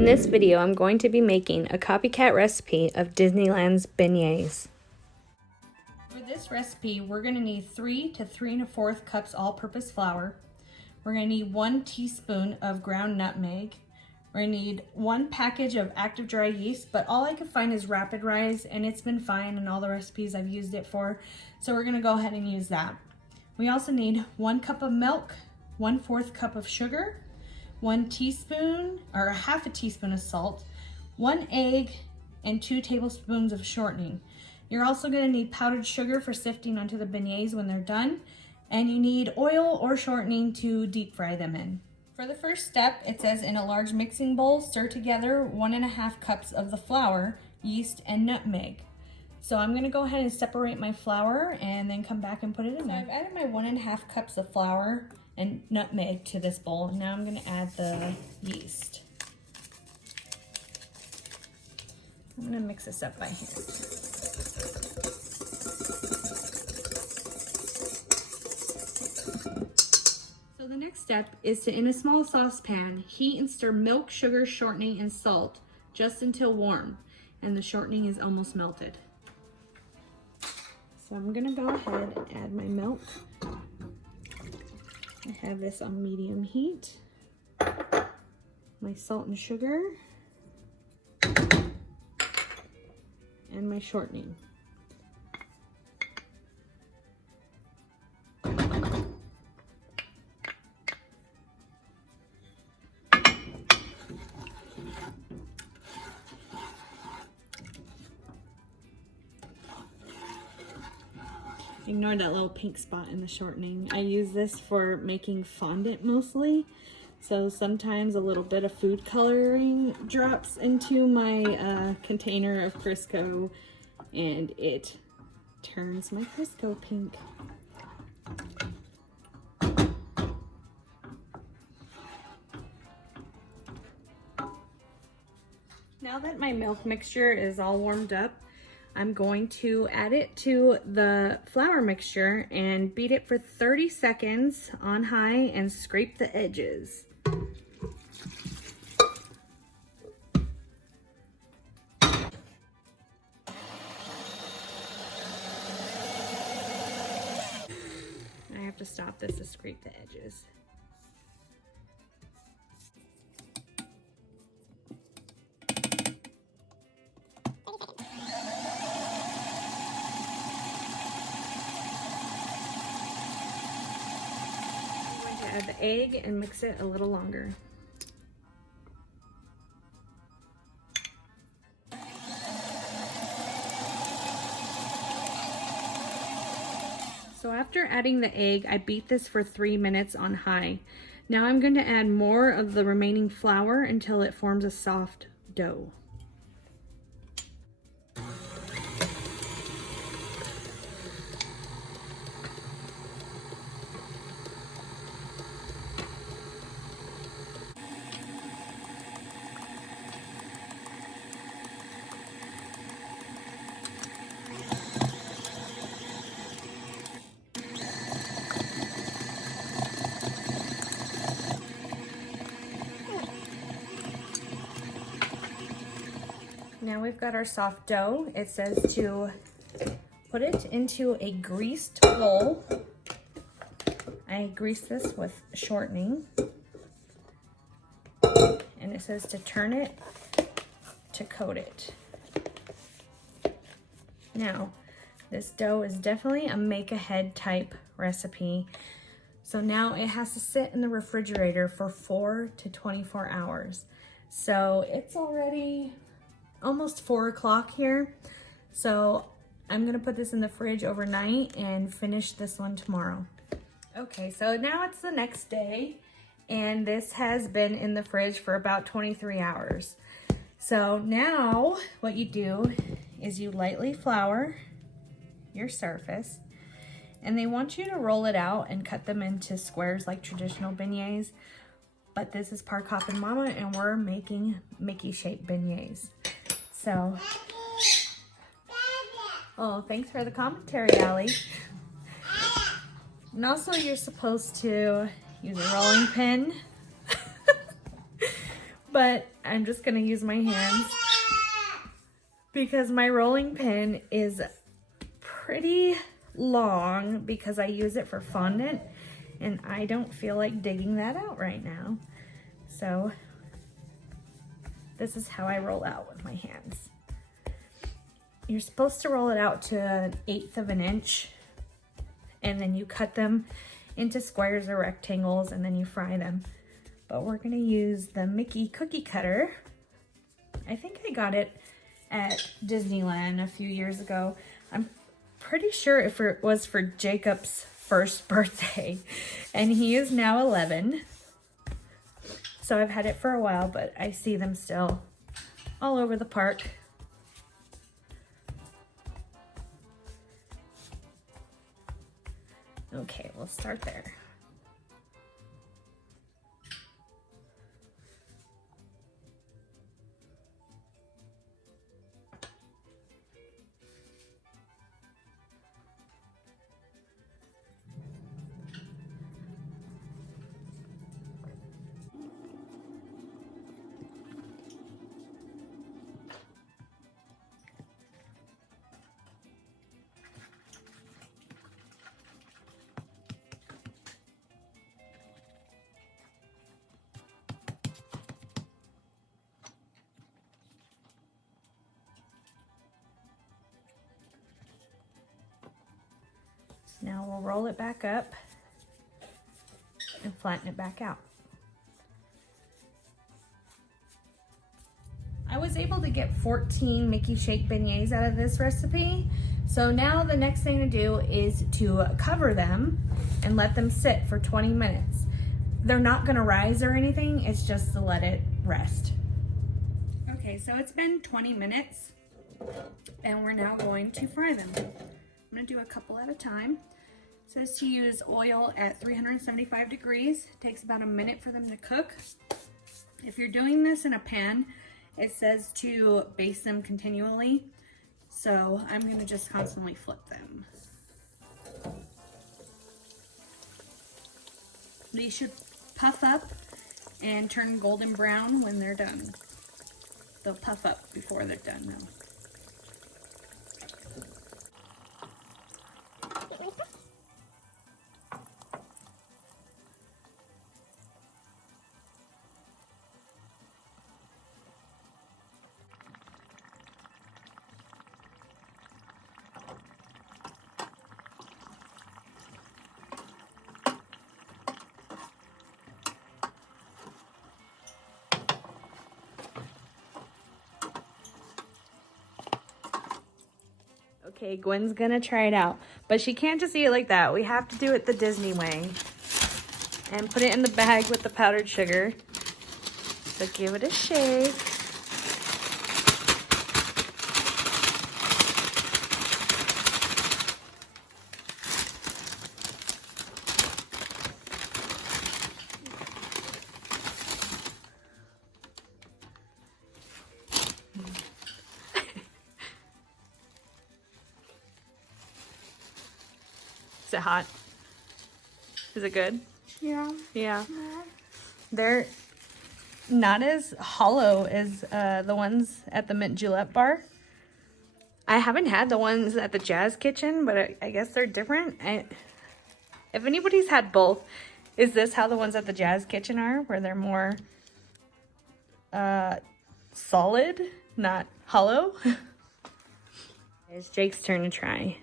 In this video, I'm going to be making a copycat recipe of Disneyland's beignets. For this recipe, we're going to need 3 to 3 1/4 cups all-purpose flour. We're going to need 1 teaspoon of ground nutmeg. We're going to need 1 package of active dry yeast, but all I could find is Rapid Rise, and it's been fine in all the recipes I've used it for, so we're going to go ahead and use that. We also need 1 cup of milk, 1/4 cup of sugar, 1 teaspoon or a half a teaspoon of salt, 1 egg, and 2 tablespoons of shortening. You're also going to need powdered sugar for sifting onto the beignets when they're done, and you need oil or shortening to deep fry them in. For the first step, it says in a large mixing bowl, stir together 1 1/2 cups of the flour, yeast, and nutmeg. So I'm going to go ahead and separate my flour and then come back and put it in there. I've added my 1 1/2 cups of flour and nutmeg to this bowl. And now I'm going to add the yeast. I'm going to mix this up by hand. So the next step is to, in a small saucepan, heat and stir milk, sugar, shortening, and salt just until warm and the shortening is almost melted. So I'm going to go ahead and add my milk. I have this on medium heat. My salt and sugar. And my shortening. Ignore that little pink spot in the shortening. I use this for making fondant mostly. So sometimes a little bit of food coloring drops into my container of Crisco and it turns my Crisco pink. Now that my milk mixture is all warmed up, I'm going to add it to the flour mixture and beat it for 30 seconds on high and scrape the edges. I have to stop this to scrape the edges. Add the egg and mix it a little longer. So after adding the egg, I beat this for 3 minutes on high. Now I'm going to add more of the remaining flour until it forms a soft dough. Now we've got our soft dough. It says to put it into a greased bowl. I grease this with shortening. And it says to turn it to coat it. Now, this dough is definitely a make-ahead type recipe. So now it has to sit in the refrigerator for 4 to 24 hours. So it's already almost 4 o'clock here. So I'm gonna put this in the fridge overnight and finish this one tomorrow. Okay, so now it's the next day and this has been in the fridge for about 23 hours. So now what you do is you lightly flour your surface and they want you to roll it out and cut them into squares like traditional beignets. But this is Par Cop and Mama and we're making Mickey shaped beignets. So, oh, thanks for the commentary, Allie. And also you're supposed to use a rolling pin but I'm just gonna use my hands because my rolling pin is pretty long because I use it for fondant and I don't feel like digging that out right now. So this is how I roll out with my hands. You're supposed to roll it out to 1/8 of an inch, and then you cut them into squares or rectangles and then you fry them. But we're gonna use the Mickey cookie cutter. I think I got it at Disneyland a few years ago. I'm pretty sure if it was for Jacob's first birthday, and he is now 11. So I've had it for a while, but I see them still all over the park. Okay, we'll start there. Now we'll roll it back up and flatten it back out. I was able to get 14 Mickey shake beignets out of this recipe. So now the next thing to do is to cover them and let them sit for 20 minutes. They're not gonna rise or anything, it's just to let it rest. Okay, so it's been 20 minutes and we're now going to fry them. I'm gonna do a couple at a time. It says to use oil at 375 degrees. It takes about a minute for them to cook. If you're doing this in a pan, it says to baste them continually. So I'm gonna just constantly flip them. These should puff up and turn golden brown when they're done. They'll puff up before they're done though. Okay, Gwen's gonna try it out, but she can't just eat it like that. We have to do it the Disney way and put it in the bag with the powdered sugar. So give it a shake. Is it hot? Is it good? Yeah. Yeah. They're not as hollow as the ones at the mint julep bar. I haven't had the ones at the Jazz Kitchen, but I guess they're different. If anybody's had both, is this how the ones at the Jazz Kitchen are, where they're more solid, not hollow? It's Jake's turn to try.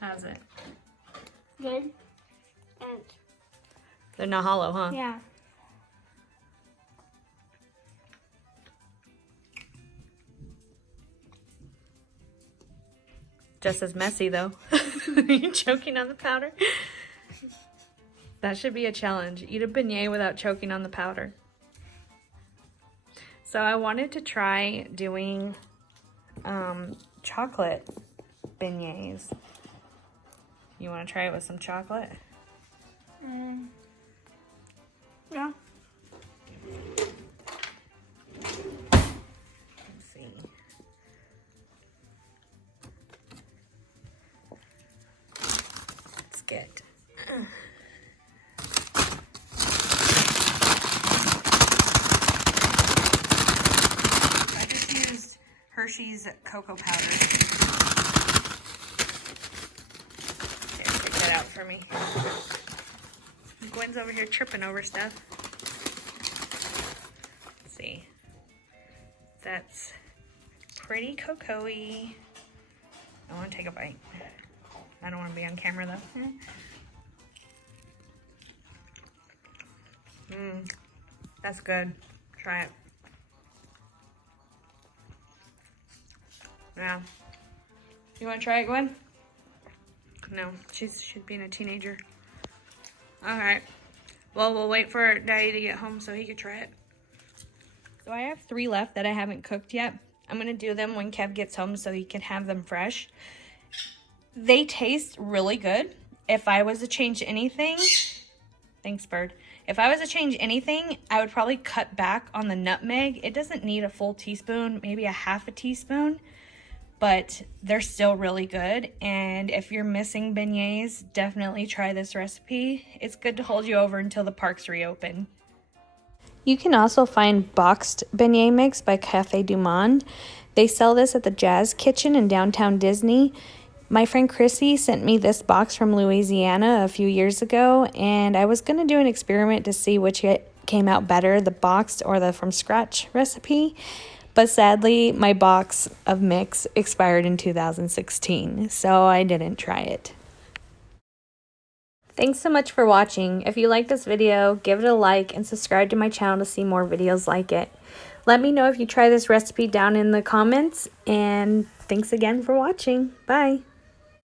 How's it? Good. And They're not hollow, huh? yeah. Just as messy though. Are you choking on the powder? That should be a challenge. Eat a beignet without choking on the powder. So I wanted to try doing chocolate beignets. You want to try it with some chocolate? Yeah. Let's see. Let's get... I just used Hershey's cocoa powder. Okay, take that out for me. Gwen's over here tripping over stuff. Let's see. That's pretty cocoa-y. I want to take a bite. I don't want to be on camera though. That's good. Try it. Yeah. You want to try it, Gwen? No, she's being a teenager. Alright. Well, we'll wait for Daddy to get home so he can try it. So I have 3 left that I haven't cooked yet. I'm going to do them when Kev gets home so he can have them fresh. They taste really good. If I was to change anything... Thanks, Bird. If I was to change anything, I would probably cut back on the nutmeg. It doesn't need a full teaspoon, maybe a half a teaspoon. But they're still really good. And if you're missing beignets, definitely try this recipe. It's good to hold you over until the parks reopen. You can also find boxed beignet mix by Cafe Du Monde. They sell this at the Jazz Kitchen in downtown Disney. My friend Chrissy sent me this box from Louisiana a few years ago, and I was going to do an experiment to see which came out better, the boxed or the from scratch recipe. But sadly, my box of mix expired in 2016, so I didn't try it. Thanks so much for watching. If you like this video, give it a like and subscribe to my channel to see more videos like it. Let me know if you try this recipe down in the comments, and thanks again for watching. Bye!